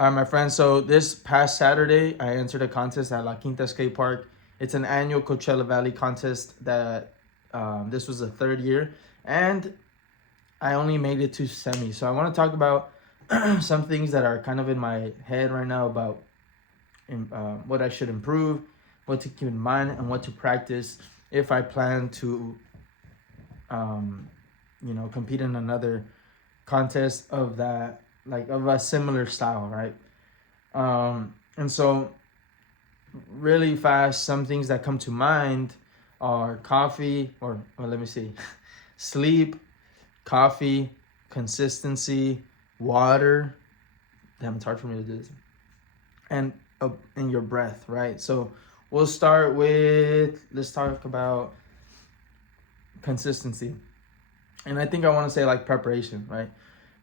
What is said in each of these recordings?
All right, my friends. So this past Saturday, I entered a contest at La Quinta Skate Park. It's an annual Coachella Valley contest that this was the third year, and I only made it to semi. So I want to talk about some things that are kind of in my head right now about what I should improve, what to keep in mind, and what to practice if I plan to, um, compete in another contest of that, like of a similar style, right? And so really fast, some things that come to mind are coffee, or well, let me see, sleep, coffee, consistency, water. Damn, it's hard for me to do this. And your breath, right? So we'll start with, let's talk about consistency. And I think I want to say like preparation, right?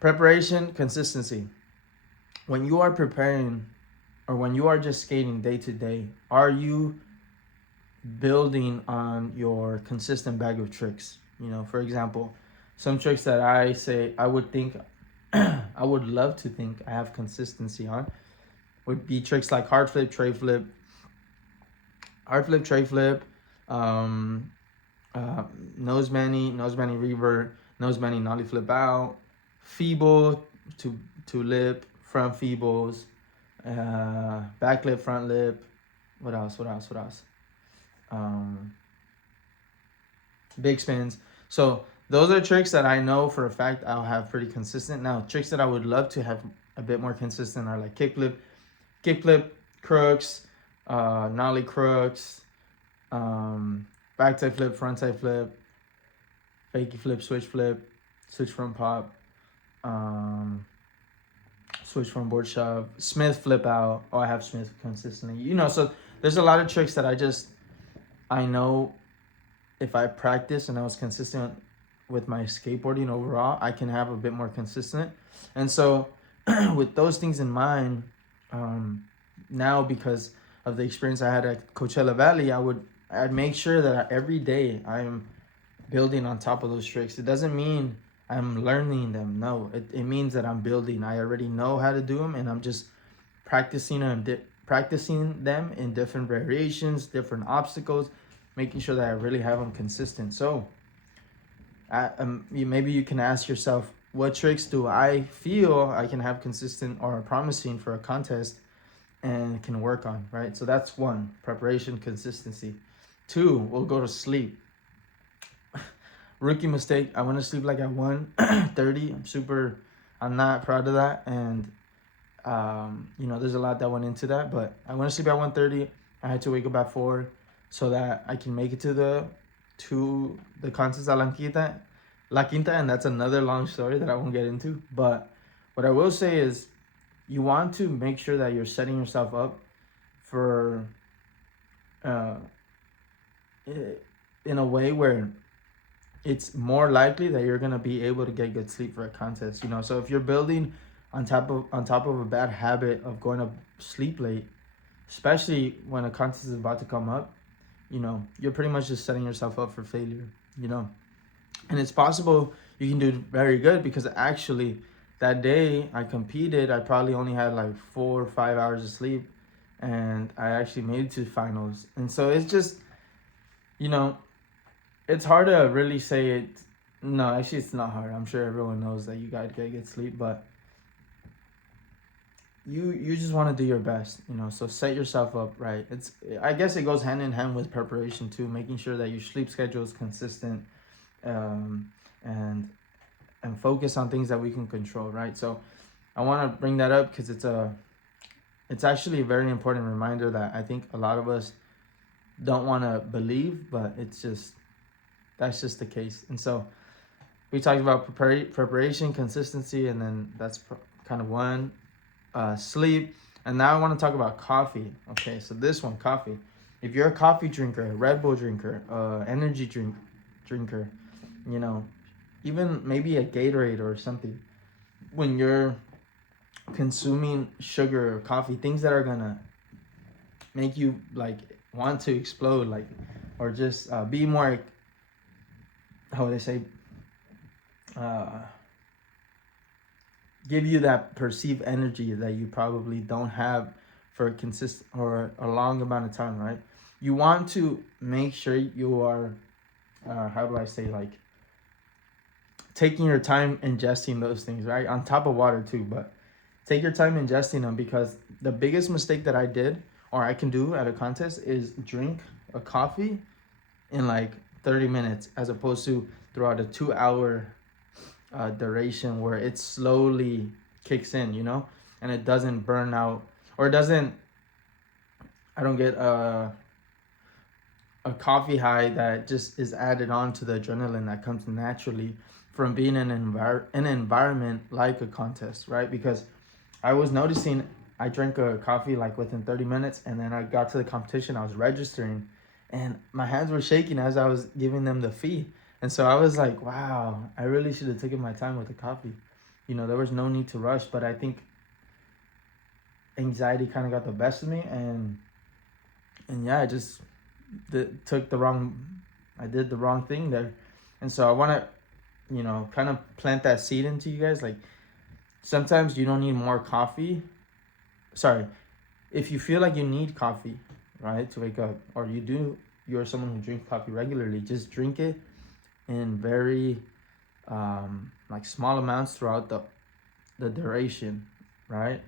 Preparation, consistency. When you are preparing, or when you are just skating day to day, are you building on your consistent bag of tricks? For example, some tricks that I say I would think, I would love to think I have consistency on would be tricks like hard flip, tray flip, um, nose manny revert, nose manny nollie flip out, feeble to lip, front feebles, back lip, front lip. What else? Um, Big spins. So those are tricks that I know for a fact I'll have pretty consistent. Now, tricks that I would love to have a bit more consistent are like kickflip, crooks, nollie crooks, backside flip, frontside flip, fakey flip, switch front pop, um, switch front board shove, Smith flip out. Oh, I have Smith consistently. So there's a lot of tricks that I know if I practice and I was consistent with my skateboarding overall, I can have a bit more consistent. And so, with those things in mind, now because of the experience I had at Coachella Valley, I'd make sure that every day I'm building on top of those tricks. It doesn't mean I'm learning them. No, it means that I'm building. I already know how to do them, and I'm just practicing them in different variations, different obstacles, making sure that I really have them consistent. So, maybe you can ask yourself, what tricks do I feel I can have consistent or promising for a contest and can work on, right? So that's one, preparation, consistency. Two, we'll go to sleep. Rookie mistake, I went to sleep like at 1:30. I'm not proud of that. And, there's a lot that went into that, but I went to sleep at 1:30. I had to wake up at 4 so that I can make it to the contest at La Quinta, and that's another long story that I won't get into. But what I will say is, you want to make sure that you're setting yourself up for, uh, in a way where it's more likely that you're gonna be able to get good sleep for a contest. So if you're building on top of a bad habit of going to sleep late, especially when a contest is about to come up, you're pretty much just setting yourself up for failure. And it's possible you can do very good, because actually that day I competed, I probably only had like 4 or 5 hours of sleep, and I actually made it to finals. And so it's just, you know, it's hard to really say it. No, actually, it's not hard. I'm sure everyone knows that you gotta get good sleep, but you just want to do your best, So set yourself up right. I guess it goes hand in hand with preparation too, making sure that your sleep schedule is consistent, um, and focus on things that we can control, right? So I want to bring that up because it's actually a very important reminder that I think a lot of us don't want to believe, but that's just the case. And so we talked about preparation, consistency, and then that's kind of one. Sleep. And now I want to talk about coffee. Okay, so this one, coffee. If you're a coffee drinker, a Red Bull drinker, energy drinker, even maybe a Gatorade or something, when you're consuming sugar or coffee, things that are gonna make you like want to explode, like, or just be more, how would I say, give you that perceived energy that you probably don't have for a consistent or a long amount of time, right? You want to make sure you are, how do I say, like taking your time ingesting those things, right? On top of water too, but take your time ingesting them, because the biggest mistake that I did or I can do at a contest is drink a coffee in like 30 minutes as opposed to throughout a 2 hour duration where it slowly kicks in, and it doesn't burn out, or it doesn't, I don't get a coffee high that just is added on to the adrenaline that comes naturally from being in an environment like a contest, right? Because I was noticing I drank a coffee like within 30 minutes, and then I got to the competition, I was registering, and my hands were shaking as I was giving them the fee. And so I was like, wow, I really should have taken my time with the coffee. There was no need to rush, but I think anxiety kind of got the best of me, and yeah, I just I did the wrong thing there. And so I want to, kind of plant that seed into you guys. Like, sometimes you don't need more coffee. Sorry. If you feel like you need coffee, right, to wake up, or you're someone who drinks coffee regularly, just drink it in very, like small amounts throughout the duration, right?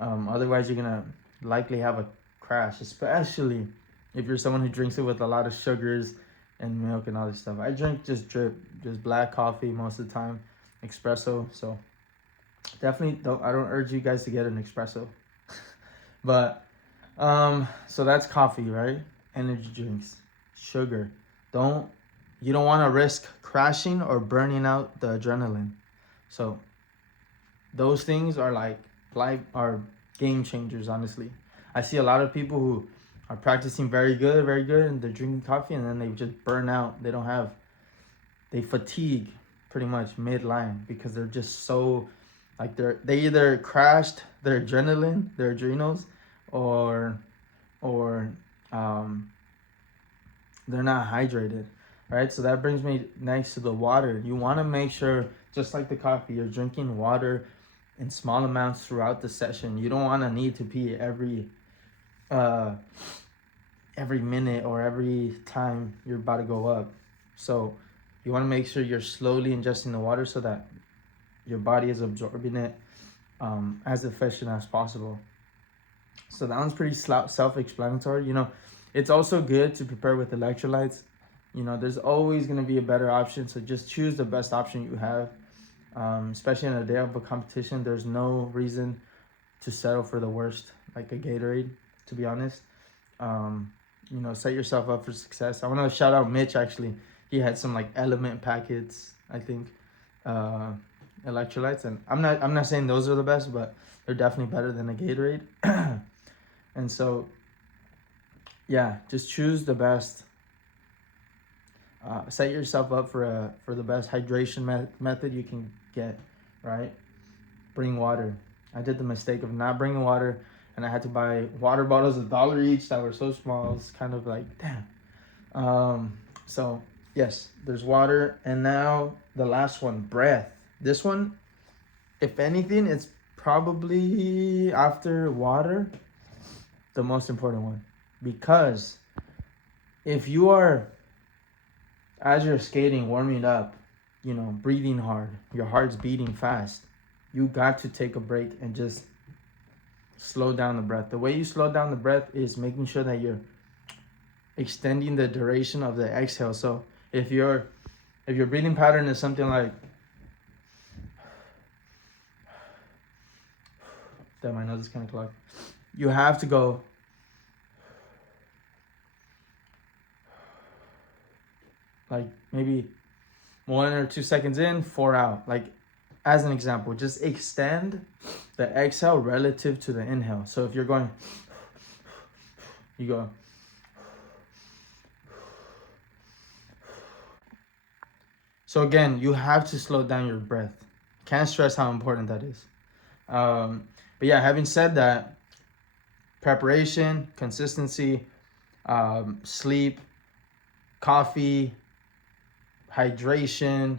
Otherwise, you're going to likely have a crash, especially if you're someone who drinks it with a lot of sugars and milk and all this stuff. I drink just black coffee most of the time, espresso. So definitely I don't urge you guys to get an espresso. But so that's coffee, right? Energy drinks, sugar. You don't want to risk crashing or burning out the adrenaline. So those things are like game changers, honestly. I see a lot of people who are practicing very good, and they're drinking coffee, and then they just burn out. They fatigue pretty much mid-line because they're just so, like, they either crashed their adrenals, or they're not hydrated, right? So that brings me next to the water. You want to make sure, just like the coffee, you're drinking water in small amounts throughout the session. You don't want to need to pee every minute or every time you're about to go up. So you want to make sure you're slowly ingesting the water so that your body is absorbing it as efficient as possible. So that one's pretty self-explanatory. It's also good to prepare with electrolytes. There's always going to be a better option, so just choose the best option you have. Especially on a day of a competition, there's no reason to settle for the worst, like a Gatorade, to be honest. Set yourself up for success. I want to shout out Mitch, actually. He had some like Element packets, I think, electrolytes, and I'm not saying those are the best, but they're definitely better than a Gatorade. And so, yeah, just choose the best. Set yourself up for the best hydration method you can get, right? Bring water. I did the mistake of not bringing water, and I had to buy water bottles $1 each that were so small. It's kind of like, damn. So yes, there's water, and now the last one, breath. This one, if anything, it's probably after water the most important one, because if you are, as you're skating, warming up, breathing hard, your heart's beating fast, you got to take a break and just slow down the breath. The way you slow down the breath is making sure that you're extending the duration of the exhale. So if your breathing pattern is something like, damn, my nose is kind of clogged. You have to go like maybe 1 or 2 seconds in, 4 out. Like, as an example, just extend the exhale relative to the inhale. So if you're going, you go. So again, you have to slow down your breath. Can't stress how important that is. But yeah, having said that, preparation, consistency, sleep, coffee, hydration.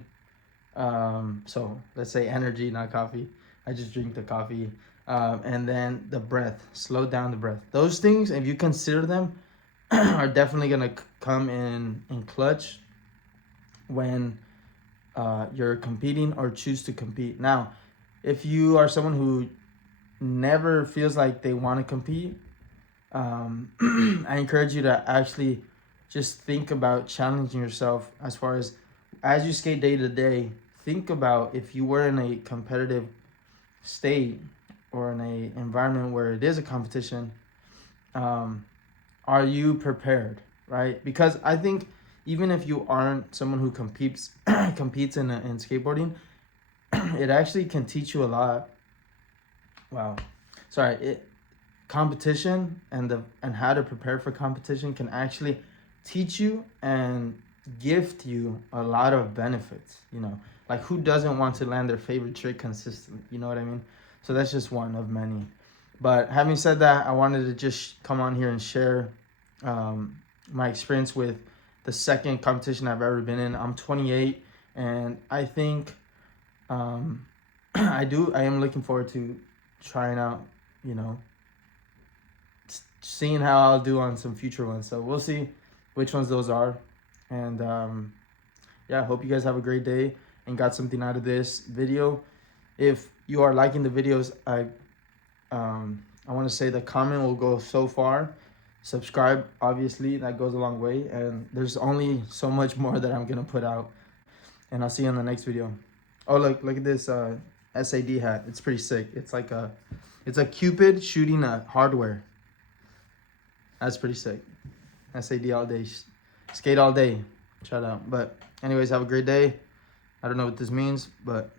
So let's say energy, not coffee. I just drink the coffee. And then the breath, slow down the breath. Those things, if you consider them, are definitely gonna come in clutch when you're competing or choose to compete. Now, if you are someone who never feels like they want to compete, I encourage you to actually just think about challenging yourself as you skate day to day. Think about if you were in a competitive state or in a environment where it is a competition, um, are you prepared, right? Because I think even if you aren't someone who competes in skateboarding, it actually can teach you a lot. Wow, sorry. Competition and how to prepare for competition can actually teach you and gift you a lot of benefits. Like who doesn't want to land their favorite trick consistently? You know what I mean? So that's just one of many. But having said that, I wanted to just come on here and share my experience with the second competition I've ever been in. I'm 28, and I think I am looking forward to trying out, you know, seeing how I'll do on some future ones. So we'll see which ones those are. And yeah, I hope you guys have a great day and got something out of this video. If you are liking the videos, I want to say the comment will go so far. Subscribe, obviously, that goes a long way. And there's only so much more that I'm gonna put out. And I'll see you in the next video. Oh, look at this SAD hat. It's pretty sick. It's a Cupid shooting a hardware. That's pretty sick. SAD all day. Skate all day. Shout out. But anyways, have a great day. I don't know what this means, but